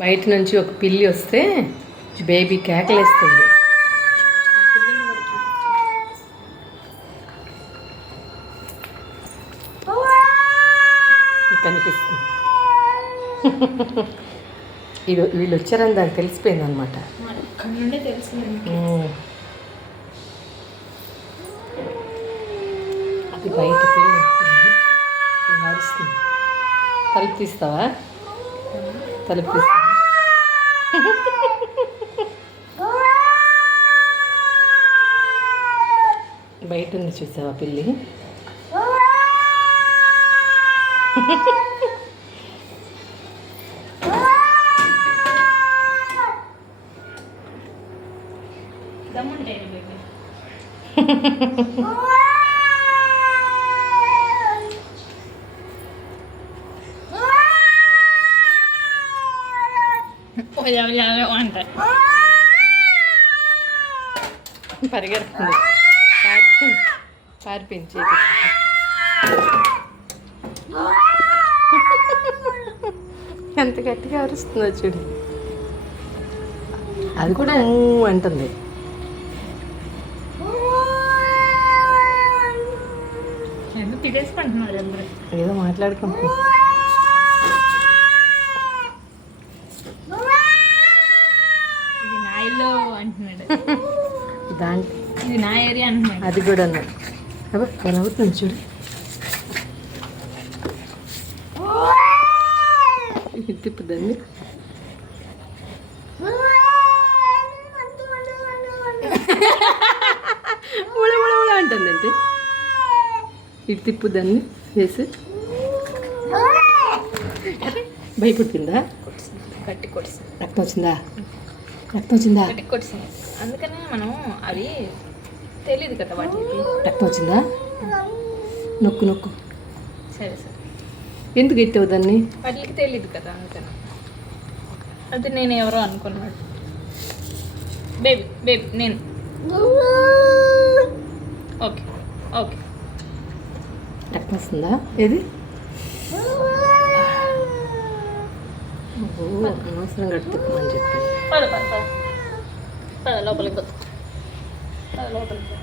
బయట నుంచి ఒక పిల్లి వస్తే బేబీ కేకలేస్తుంది. కనిపిస్తుంది. వీళ్ళు వచ్చారని దానికి తెలిసిపోయింది అనమాట. అది బయట పిల్లి అరుస్తుంది. తలుపు తీస్తావా? తలుపు తీస్తావా? బయట ఉంది, చూసావా పిల్లి? పరిగెడుతుంది. పారిపించి ఎంత గట్టిగా అరుస్తుందో చూడు. అది కూడా అంటుంది. ఏదో మాట్లాడుకుంటున్నా. ఇది నా ఏరియా అంటున్నాడు. అది కూడా అన్నాడు. అబ్బా ఎలా అవుతుంది చూడు. తిప్పుదండి. ఊళ అంటుందంటే ఇటు తిప్పుదాన్ని వేసి భయపడుతుందా? గట్టి కొట్టింది. రక్తం వచ్చిందా? రక్తం వచ్చిందా? గట్టి కొట్టింది. అందుకనే మనం అవి తెలియదు కదా వాటికి. రక్తం వచ్చిందా? నొక్కు నొక్కు. సరే సరే. ఎందుకు ఎత్తావు దాన్ని? వాటికి తెలియదు కదా, అందుకని. అది నేను ఎవరో అనుకున్నాడు. బేబీ బేబీ నేను. Okay okay. రక్తం వస్తుందా? ఏది? అనవసరం కట్టుకోమని చెప్పాను. పద పద పద పద లోపలికి పద లోపలికి.